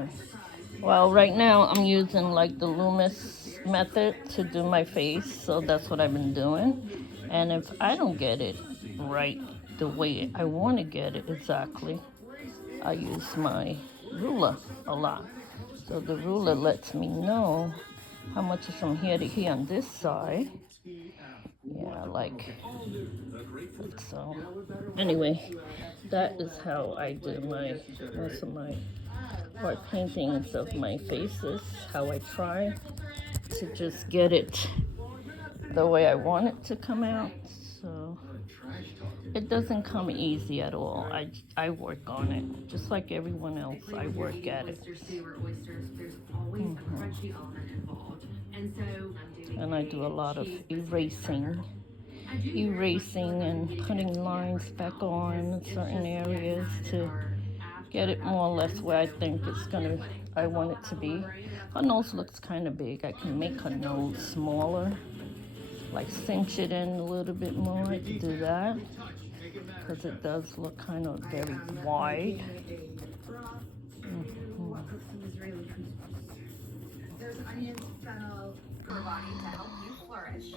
using? Well, right now I'm using like the Loomis method to do my face, so that's what I've been doing. And if I don't get it right the way I want to get it exactly, I use my ruler a lot. So the ruler lets me know how much is from here to here on this side. Yeah, like so. Anyway, that is how I do most of my art paintings of my faces. How I try to just get it the way I want it to come out. So it doesn't come easy at all. I work on it just like everyone else. I work at it. And I do a lot of erasing and putting lines back on in certain areas to get it more or less where I think I want it to be. Her nose looks kind of big. I can make her nose smaller, like cinch it in a little bit more. I can do that because it does look kind of very wide. There's onions, fennel, for your body to help you flourish.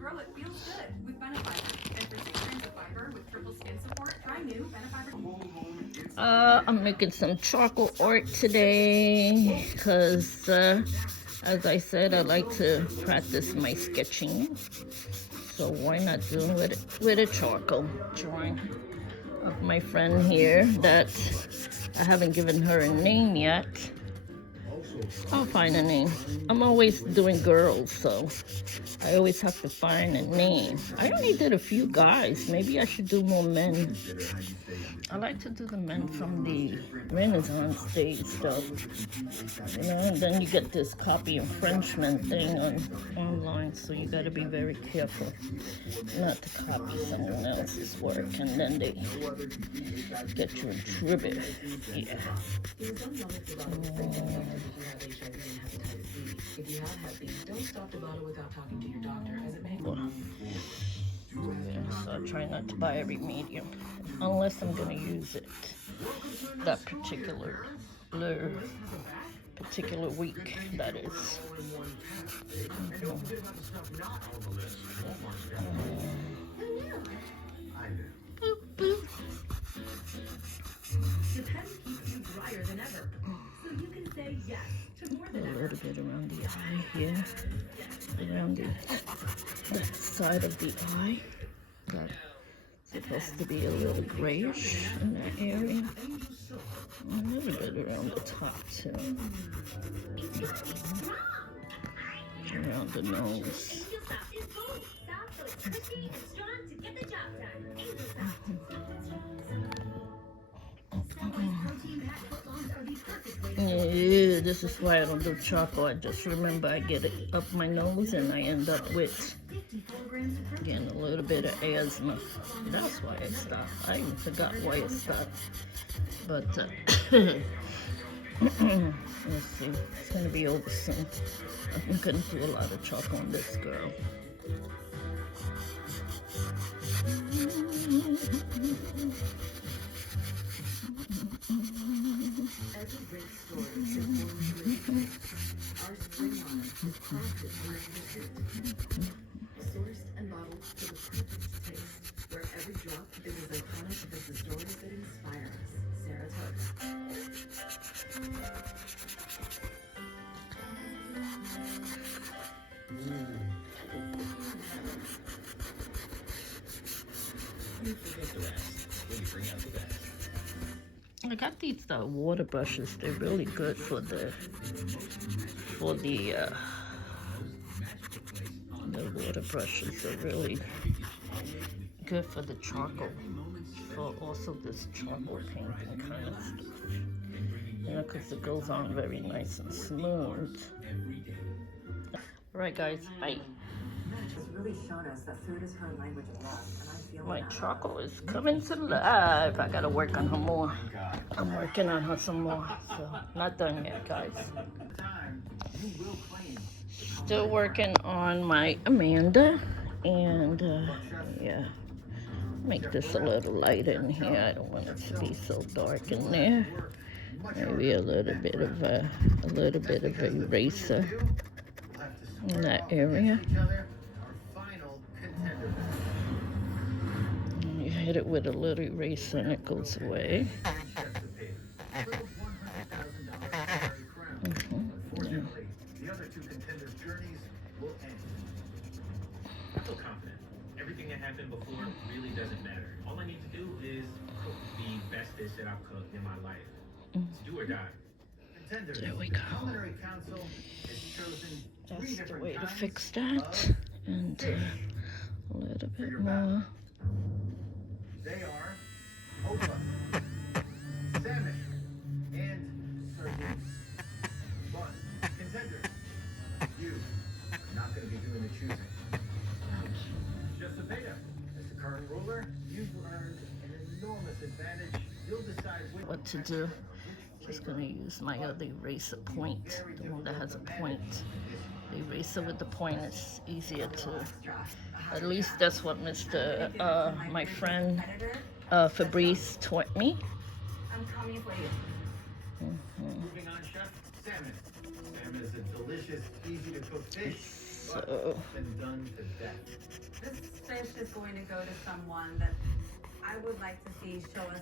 Girl, it feels good with Benefiber. And for 6 grams of fiber with triple skin support, try new Benefiber. I'm making some charcoal art today because, as I said, I like to practice my sketching. So why not do it with a charcoal drawing of my friend here that I haven't given her a name yet. I'll find a name. I'm always doing girls, so I always have to find a name. I only did a few guys. Maybe I should do more men. I like to do the men from the Renaissance days stuff. You know, and then you get this copy infringement thing online, so you got to be very careful not to copy someone else's work, and then they get you in trouble. Yeah. If you have Hep B, don't stop the bottle without talking to your doctor, as it may. Yeah, so I try not to buy every medium unless I'm going to use it that particular week, that is. Boop, boop. The pen keeps you drier than ever, so you can say yes to more than A ever. little bit around the eye here, around that side of the eye. That's supposed to be a little grayish in that area. A little bit around the top too. Around the nose. Yeah, this is why I don't do charcoal. I just remember I get it up my nose and I end up with getting a little bit of asthma. That's why I stopped. I even forgot why I stopped. But let's see. It's gonna be over soon. I'm gonna do a lot of charcoal on this girl. Every great story is born from a spring. Our spring line is crafted from a sourced and bottled to the perfect taste, where every drop is as iconic as the stories that inspire us. Saratoga. I got these water brushes. They're really good for the water brushes are really good for the charcoal, for also this charcoal painting kind of stuff. You know, because it goes on very nice and smooth. All right, guys, bye. She's really shown us that food is her language of love, and I feel My that. charcoal is coming to life. I gotta work on her more. I'm working on her some more, so not done yet, guys. Still working on my Amanda, and yeah, make this a little lighter in here. I don't want it to be so dark in there. Maybe a little bit of a eraser in that area. And you hit it with a little eraser and it goes away. Yeah. The other two contenders' journeys will end. I feel confident. Everything that happened before really doesn't matter. All I need to do is cook the best dish that I've cooked in my life. It's do or die. Contenders, There we the go. Culinary Council has chosen three That's the different way to kinds fix that. of And fish a little for bit your battle. more. They are okra, salmon, and sardines. But contenders, you are not going to be doing the choosing. Just a beta. As the current ruler, you've earned an enormous advantage. You'll decide What to do. Just gonna use my other eraser point, the one that has a point. The eraser with the point is easier to, at least that's what my friend Fabrice taught me. I'm coming for you. Moving on, chef. Salmon. Salmon is a delicious, easy to cook fish, but So, been done to death. This fish is going to go to someone that I would like to see show us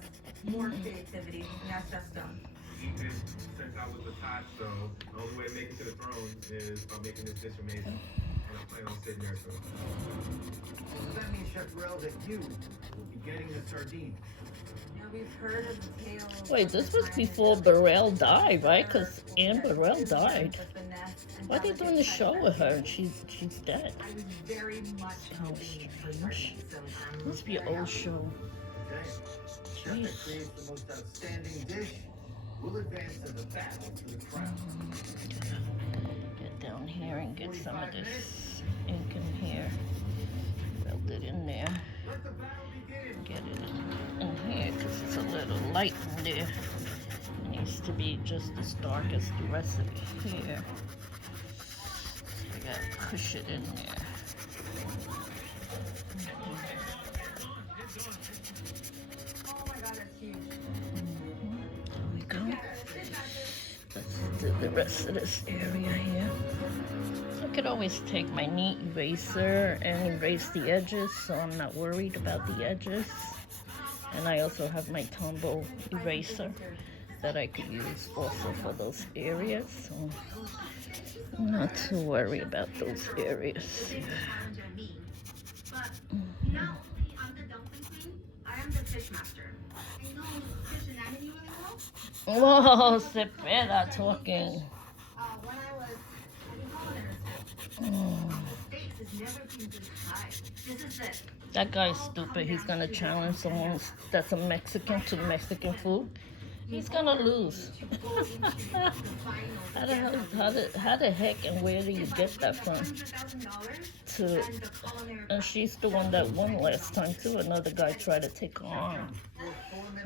more creativity, and that's just them. Ethan sent out with the pot, so the only way to make it to the throne is by making this dish amazing. And I plan on sitting there soon. Does that mean, Chef Burrell, that you will be getting the sardine? You know, we've heard of the tales. wait, this was before Burrell died, right? Because Anne Burrell died. Why are they doing the show with her and she's dead? I was very much How hoping for strange. sardines, so I'm Must be an very old happy. show. Okay. Chef that Jeez. creates the most outstanding dish will advance to the battle for the crown. Get down here and get some of this ink in here. Melt it in there. Let the battle begin. Get it in here because it's a little light in there. It needs to be just as dark as the rest of it here. I gotta push it in there. Oh my god, that's huge. There we go. Let's do the rest of this area here. I could always take my neat eraser and erase the edges, so I'm not worried about the edges. And I also have my Tombow eraser that I could use also for those areas, so I'm not too worried about those areas. But not only I'm the dumpling queen, I am the fish master. I know fish anatomy really well. Whoa, Cepeda talking. When I was in culinary school, Oh, the stakes has never been this high. This is it. that guy's stupid. He's gonna challenge someone that's a Mexican to Mexican food. He's gonna lose. To go into the final. How the heck and where do you get that from? $100,000 To, and the culinary and she's the one that won last time too. Another guy tried to take on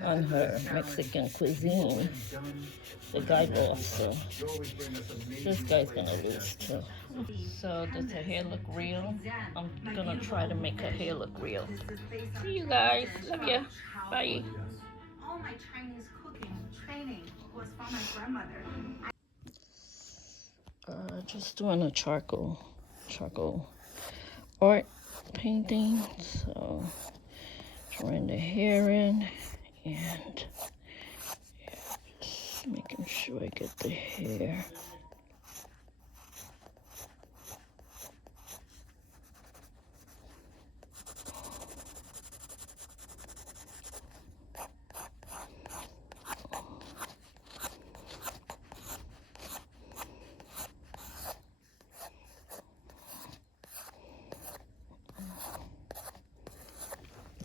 her Mexican cuisine. The guy lost, so this guy's gonna lose too. So does her hair look real? I'm gonna try to make her hair look real. See you guys. Love ya. Bye. All my Chinese cooking training was from my grandmother. Just doing a charcoal art painting. So drawing the hair in and yeah, just making sure I get the hair.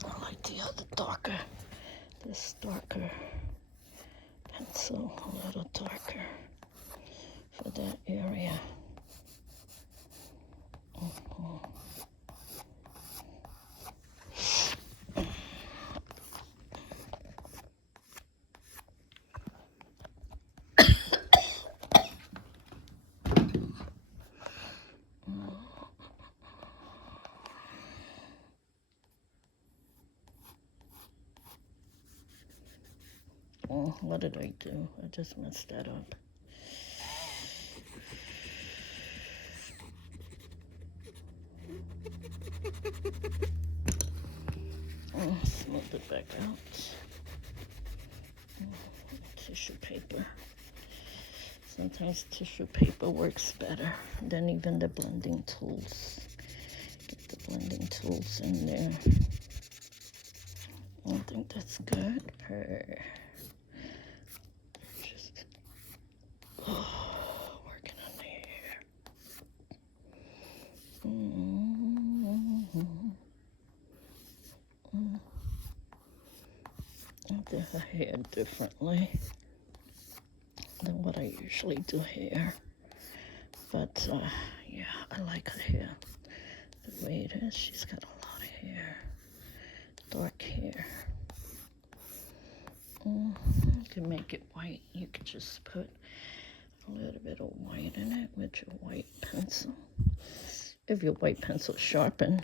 I like the other darker, this darker pencil, a little darker for that area. What did I do? I just messed that up. Oh, smooth it back out. Tissue paper. Sometimes tissue paper works better than even the blending tools. Get the blending tools in there. I think that's good. Just working on the hair. I do her hair differently than what I usually do hair. But yeah, I like her hair the way it is. She's got a lot of hair, dark hair. You can make it white. You could just put a little bit of white in it with your white pencil. If your white pencil sharpened,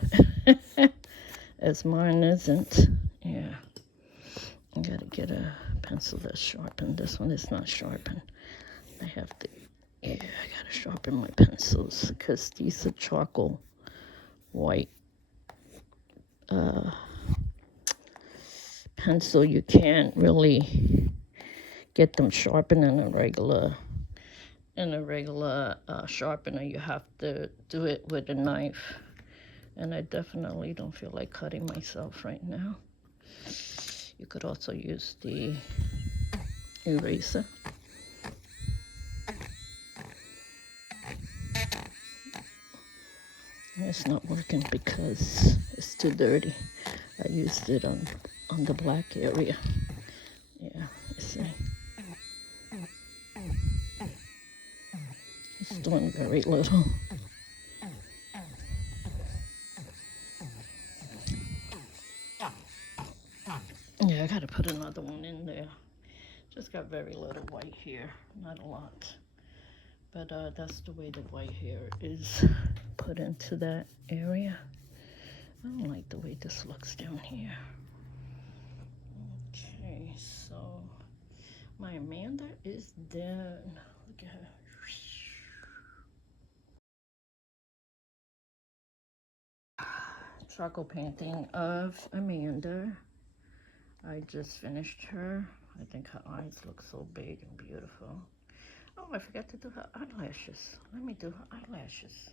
as mine isn't. Yeah, I gotta get a pencil that's sharpened. This one is not sharpened. I have to, yeah, I gotta sharpen my pencils because these are charcoal white pencil. You can't really get them sharpened in a regular sharpener. You have to do it with a knife, and I definitely don't feel like cutting myself right now. You could also use the eraser. It's not working because it's too dirty. I used it on the black area. Yeah, you see. It's doing very little. Yeah, I gotta put another one in there. Just got very little white hair, not a lot. But that's the way the white hair is put into that area. I don't like the way this looks down here. Okay, so my Amanda is done. Look at her. Charcoal painting of Amanda. I just finished her. I think her eyes look so big and beautiful. Oh, I forgot to do her eyelashes. Let me do her eyelashes.